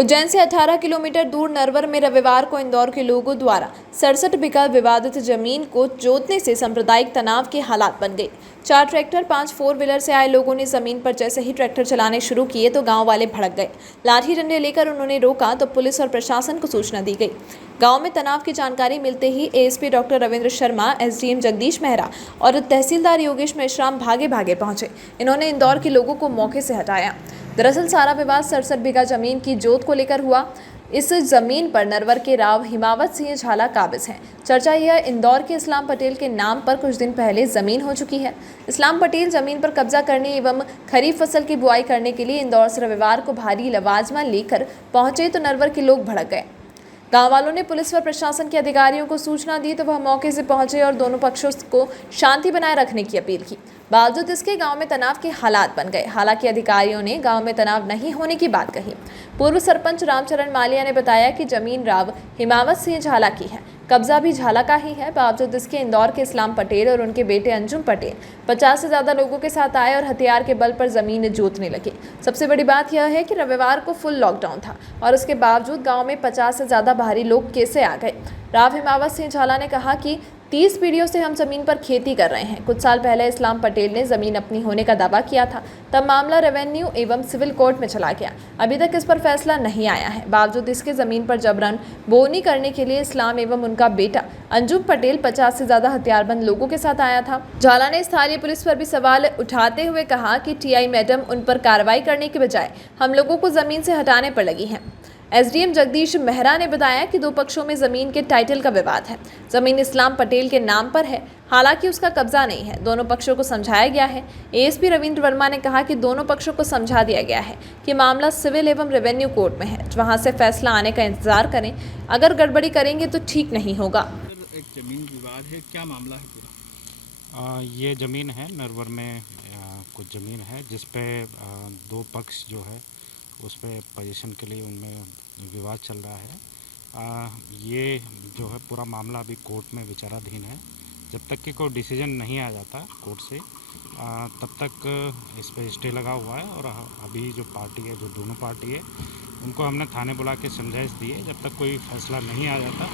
उज्जैन से 18 किलोमीटर दूर नरवर में रविवार को इंदौर के लोगों द्वारा 67 बीघा विवादित जमीन को जोतने से सांप्रदायिक तनाव के हालात बन गए। 4 ट्रैक्टर 5 फोर व्हीलर से आए लोगों ने जमीन पर जैसे ही ट्रैक्टर चलाने शुरू किए तो गांव वाले भड़क गए। लाठी डंडे लेकर उन्होंने रोका तो पुलिस और प्रशासन को सूचना दी गई। गांव में तनाव की जानकारी मिलते ही ASP doctor Ravindra Sharma, SDM Jagdish Mehra और तहसीलदार योगेश मेश्राम भागे भागे पहुंचे। इन्होंने इंदौर के लोगों को मौके से हटाया। दरअसल सारा विवाद 67 बीघा जमीन की जोत को लेकर हुआ। इस जमीन पर नरवर के राव हिमावत सिंह झाला काबिज हैं। चर्चा यह इंदौर के इस्लाम पटेल के नाम पर कुछ दिन पहले जमीन हो चुकी है। इस्लाम पटेल जमीन पर कब्जा करने एवं खरीफ फसल की बुआई करने के लिए इंदौर से रविवार को भारी लवाजमा लेकर पहुंचे तो नरवर के लोग भड़क गए। गांव वालों ने पुलिस व प्रशासन के अधिकारियों को सूचना दी तो वह मौके से पहुंचे और दोनों पक्षों को शांति बनाए रखने की अपील की। बावजूद इसके गांव में तनाव के हालात बन गए। हालांकि अधिकारियों ने गांव में तनाव नहीं होने की बात कही। पूर्व सरपंच रामचरण मालिया ने बताया कि जमीन राव हिमावत सिंह झाला की है, कब्जा भी झाला का ही है। बावजूद इसके इंदौर के इस्लाम पटेल और उनके बेटे अंजुम पटेल 50 से ज्यादा लोगों के साथ आए और हथियार के बल पर जमीन जोतने लगे। सबसे बड़ी बात यह है कि रविवार को फुल लॉकडाउन था और उसके बावजूद गांव में 50 से ज्यादा बाहरी लोग कैसे आ गए। राव हिमावत सिंह झाला ने कहा कि 30 पीढ़ियों से हम जमीन पर खेती कर रहे हैं। कुछ साल पहले इस्लाम पटेल ने जमीन अपनी होने का दावा किया था, तब मामला रेवेन्यू एवं सिविल कोर्ट में चला गया। अभी तक इस पर फैसला नहीं आया है। बावजूद इसके जमीन पर जबरन बोनी करने के लिए इस्लाम एवं उनका बेटा अंजुम पटेल 50 से ज्यादा हथियारबंद लोगों के साथ आया था। झाला ने स्थानीय पुलिस पर भी सवाल उठाते हुए कहा कि टीआई मैडम उन पर कार्रवाई करने के बजाय हम लोगों को जमीन से हटाने पर लगी हैं। एसडीएम जगदीश मेहरा ने बताया कि दो पक्षों में जमीन के टाइटल का विवाद है। जमीन इस्लाम पटेल के नाम पर है, हालांकि उसका कब्जा नहीं है। दोनों पक्षों को समझाया गया है। एएसपी रविंद्र वर्मा ने कहा कि दोनों पक्षों को समझा दिया गया है कि मामला सिविल एवं रेवेन्यू कोर्ट में है, वहां से फैसला आने का इंतजार करें। अगर गड़बड़ी करेंगे तो ठीक नहीं होगा। एक जमीन विवाद है, क्या मामला है पूरा? ये ज़मीन है नरवर में, कुछ ज़मीन है जिसपे दो पक्ष जो है उस पर पोजीशन के लिए उनमें विवाद चल रहा है। ये जो है पूरा मामला अभी कोर्ट में विचाराधीन है। जब तक कि कोई डिसीजन नहीं आ जाता कोर्ट से तब तक इस पर स्टे लगा हुआ है। और अभी जो पार्टी है, जो दोनों पार्टी है, उनको हमने थाने बुला के समझाइश दी है। जब तक कोई फैसला नहीं आ जाता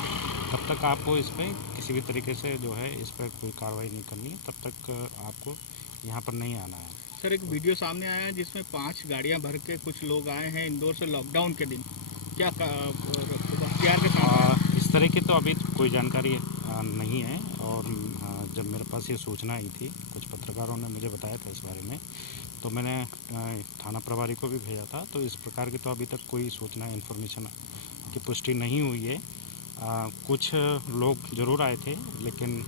तब तक आपको इस पर किसी भी तरीके से जो है इस पर कोई कार्रवाई नहीं करनी है, तब तक आपको यहाँ पर नहीं आना है। सर, एक वीडियो सामने आया है जिसमें 5 गाड़ियां भर के कुछ लोग आए हैं इंदौर से लॉकडाउन के दिन। क्या हथियार के साथ? इस तरह की तो अभी कोई जानकारी नहीं है। और जब मेरे पास ये सूचना आई थी, कुछ पत्रकारों ने मुझे बताया था इस बारे में, तो मैंने थाना प्रभारी को भी भेजा था। तो इस प्रकार की तो अभी तक कोई सूचना, इन्फॉर्मेशन की पुष्टि नहीं हुई है। कुछ लोग ज़रूर आए थे, लेकिन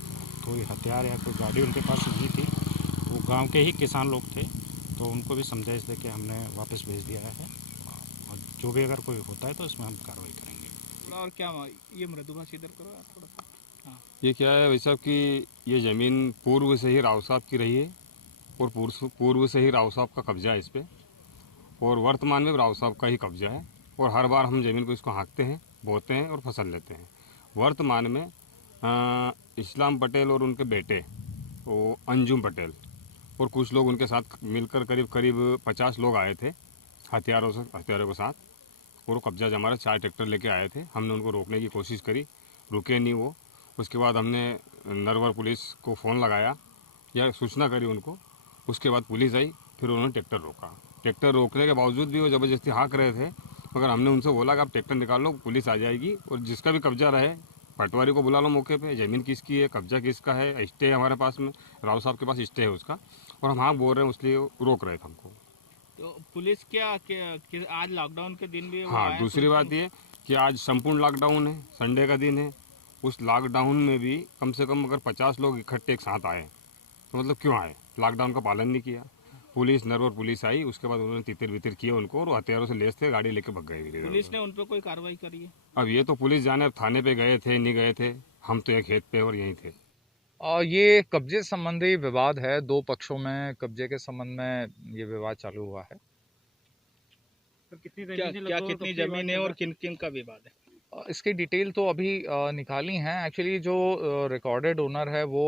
कोई हथियार या कोई गाड़ी उनके पास नहीं थी। वो गांव के ही किसान लोग थे, तो उनको भी समझाइश दे के हमने वापस भेज दिया है। और जो भी अगर कोई होता है तो इसमें हम कार्रवाई करेंगे। और क्या ये मृदुभाषी इधर करो आप थोड़ा सा। हाँ, ये क्या है भाई साहब कि ये ज़मीन पूर्व से ही राव साहब की रही है और पूर्व से ही राव साहब का कब्जा है इस पर, और वर्तमान में राव साहब का ही कब्जा है। और हर बार हम ज़मीन को इसको हाँकते हैं, बोते हैं और फसल लेते हैं। वर्तमान में इस्लाम पटेल और उनके बेटे वो अंजुम पटेल और कुछ लोग उनके साथ मिलकर करीब 50 लोग आए थे हथियारों के साथ, और वो कब्जा जमा 4 ट्रैक्टर लेके आए थे। हमने उनको रोकने की कोशिश करी, रुके नहीं वो। उसके बाद हमने नरवर पुलिस को फ़ोन लगाया या सूचना करी उनको। उसके बाद पुलिस आई, फिर उन्होंने ट्रैक्टर रोका। ट्रैक्टर रोकने के बावजूद भी वो ज़बरदस्ती हाँक रहे थे, मगर हमने उनसे बोला कि आप ट्रैक्टर निकाल लो, पुलिस आ जाएगी और जिसका भी कब्जा रहे पटवारी को बुला लो मौके पे। ज़मीन किसकी है, कब्जा किसका है, स्टे है हमारे पास में, राव साहब के पास स्टे है उसका, और हम हाँ बोल रहे हैं, इसलिए रोक रहे थे हमको। तो पुलिस क्या आज लॉकडाउन के दिन भी हाँ, दूसरी बात ये कि आज संपूर्ण लॉकडाउन है, संडे का दिन है। उस लॉकडाउन में भी कम से कम अगर 50 लोग इकट्ठे एक साथ आए तो मतलब क्यों आए? लॉकडाउन का पालन नहीं किया। पुलिस, नरवर पुलिस आई, उसके बाद उन्होंने तितर बितर किए उनको और हथियारों से लेस थे, गाड़ी लेके भग गए। पुलिस ने उन पर कोई कार्रवाई करी है? अब ये तो पुलिस जाने, अब थाने पे गए थे नहीं गए थे, हम तो एक खेत पे और यहीं थे। और ये कब्जे संबंधी विवाद है, दो पक्षों में कब्जे के संबंध में ये विवाद चालू हुआ है। कितनी जमीन है और किन किन का विवाद है? इसकी डिटेल तो अभी निकाली हैं। एक्चुअली जो रिकॉर्डेड ओनर है वो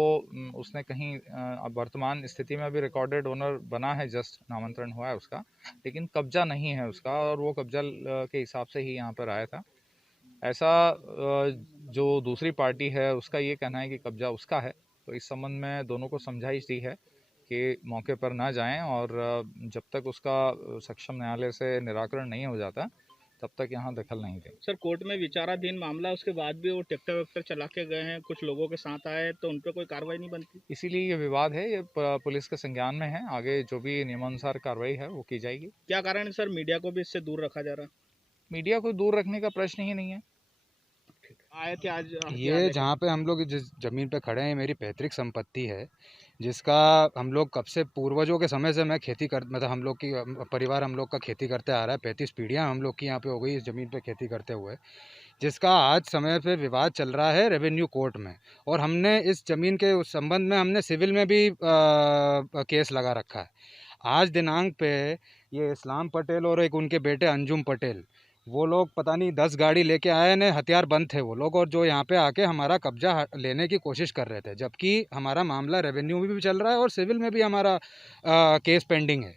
उसने कहीं अब वर्तमान स्थिति में अभी रिकॉर्डेड ओनर बना है, जस्ट नामांतरण हुआ है उसका, लेकिन कब्जा नहीं है उसका, और वो कब्जा के हिसाब से ही यहाँ पर आया था। ऐसा जो दूसरी पार्टी है उसका ये कहना है कि कब्जा उसका है। तो इस संबंध में दोनों को समझाइश दी है कि मौके पर ना जाएं, और जब तक उसका सक्षम न्यायालय से निराकरण नहीं हो जाता तब तक यहाँ दखल नहीं दें। सर कोर्ट में विचाराधीन मामला, उसके बाद भी वो ट्रैक्टर वैक्टर चला के गए हैं, कुछ लोगों के साथ आए, तो उन पर कोई कार्रवाई नहीं बनती? इसीलिए ये विवाद है, ये पुलिस के संज्ञान में है। आगे जो भी नियमानुसार कार्रवाई है वो की जाएगी। क्या कारण है सर मीडिया को भी इससे दूर रखा जा रहा? मीडिया को दूर रखने का प्रश्न ही नहीं है। आए थे आज ये जहाँ पे हम लोग जिस ज़मीन पे खड़े हैं मेरी पैतृक संपत्ति है, जिसका हम लोग कब से पूर्वजों के समय से मैं खेती कर मतलब हम लोग की परिवार हम लोग का खेती करते आ रहा है। 35 पीढ़ियाँ हम लोग की यहाँ पे हो गई इस ज़मीन पे खेती करते हुए, जिसका आज समय पे विवाद चल रहा है रेवेन्यू कोर्ट में। और हमने इस ज़मीन के उस संबंध में हमने सिविल में भी केस लगा रखा है। आज दिनांक पे ये इस्लाम पटेल और एक उनके बेटे अंजुम पटेल, वो लोग पता नहीं 10 गाड़ी लेके आए ने, हथियार बंद थे वो लोग, और जो यहाँ पे आके हमारा कब्जा लेने की कोशिश कर रहे थे, जबकि हमारा मामला रेवेन्यू में भी चल रहा है और सिविल में भी हमारा केस पेंडिंग है।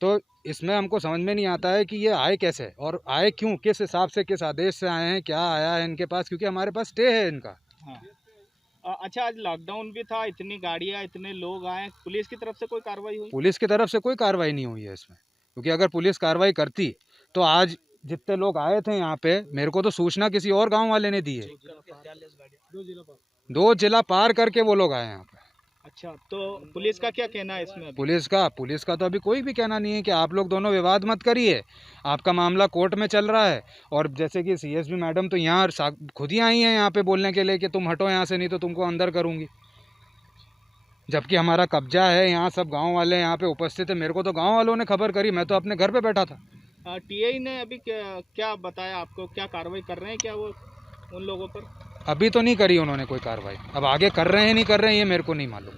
तो इसमें हमको समझ में नहीं आता है कि ये आए कैसे और आए क्यों, किस हिसाब से, किस आदेश से आए हैं, क्या आया है इनके पास, क्योंकि हमारे पास स्टे है इनका। हाँ। अच्छा, आज लॉकडाउन भी था, इतनी गाड़ियाँ, इतने लोग आए, पुलिस की तरफ से कोई कार्रवाई हुई? पुलिस की तरफ से कोई कार्रवाई नहीं हुई है इसमें, क्योंकि अगर पुलिस कार्रवाई करती तो आज जितने लोग आए थे यहाँ पे, मेरे को तो सूचना किसी और गांव वाले ने दी है। 2 जिला पार करके वो लोग आए यहाँ पे। अच्छा, तो पुलिस का क्या कहना है इसमें? पुलिस का तो अभी कोई भी कहना नहीं है कि आप लोग दोनों विवाद मत करिए, आपका मामला कोर्ट में चल रहा है। और जैसे कि सीएसपी मैडम तो यहाँ खुद ही आई हैं यहाँ पे बोलने के लिए कि तुम हटो यहाँ से, नहीं तो तुमको अंदर करूँगी, जबकि हमारा कब्जा है। यहाँ सब गाँव वाले यहाँ पे उपस्थित है, मेरे को तो गाँव वालों ने खबर करी, मैं तो अपने घर पर बैठा था। टीआई ने अभी क्या बताया आपको, क्या कार्रवाई कर रहे हैं क्या वो उन लोगों पर? अभी तो नहीं करी उन्होंने कोई कार्रवाई, अब आगे कर रहे हैं नहीं कर रहे हैं ये मेरे को नहीं मालूम।